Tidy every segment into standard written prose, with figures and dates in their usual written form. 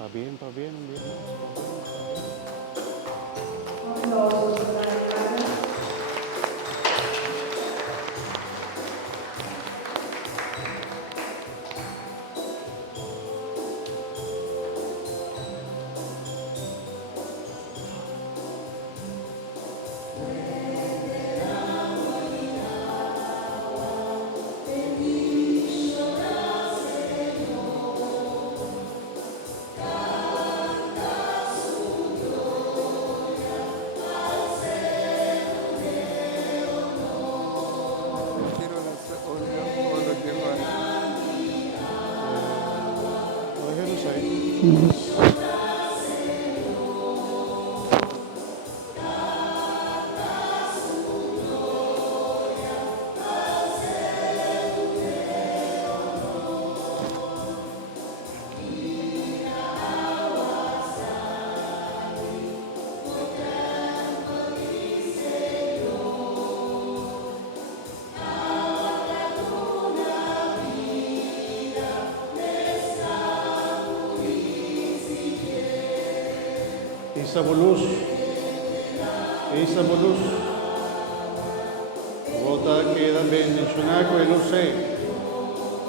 Va bien, un día más. Quiero o los dejo ahí. Lo dejemos ahí. Isa bolus, volta queda bendicionar con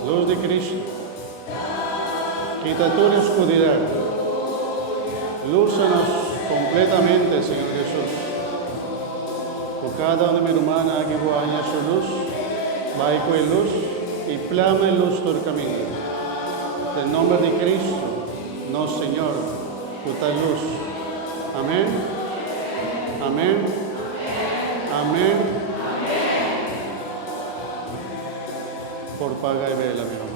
luz de Cristo, quita toda oscuridad, lúzanos completamente, Señor Jesús. Por cada una de mi hermana que voy a su luz, va con luz y plama luz todo el camino. En nombre de Cristo, no Señor, puta luz. Amén. Amén. Amén. Por paga y vela, mi hermano.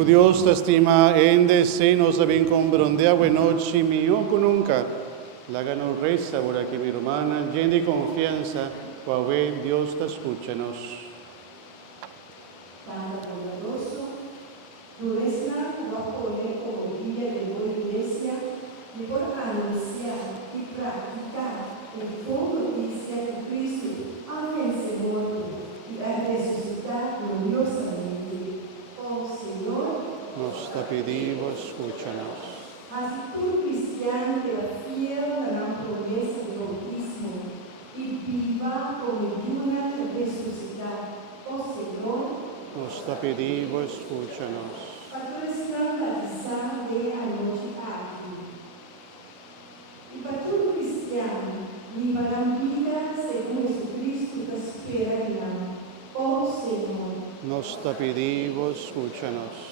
O Dios te estima en decenos de bien comprender noche mío con nunca. La ganó reza por aquí mi hermana, llena de confianza, para ver Dios te escúchanos. Padre poderoso, tu esma lo pone como guía de la iglesia y por anunciar y practicar el fondo dice que Cristo ha vencido y ha resucitado gloriosamente. Oh Señor, Nos te pedimos, escúchanos. haz tú cristiano que la fiel a la promesa del bautismo y viva como digna de resucitar. Oh Señor, Nos te pedimos, escúchanos. para tu escandalizar de anoche aquí. Y para tu cristiano, viva la vida según Jesucristo te espera. Oh Señor, Nos te pedimos, escúchanos.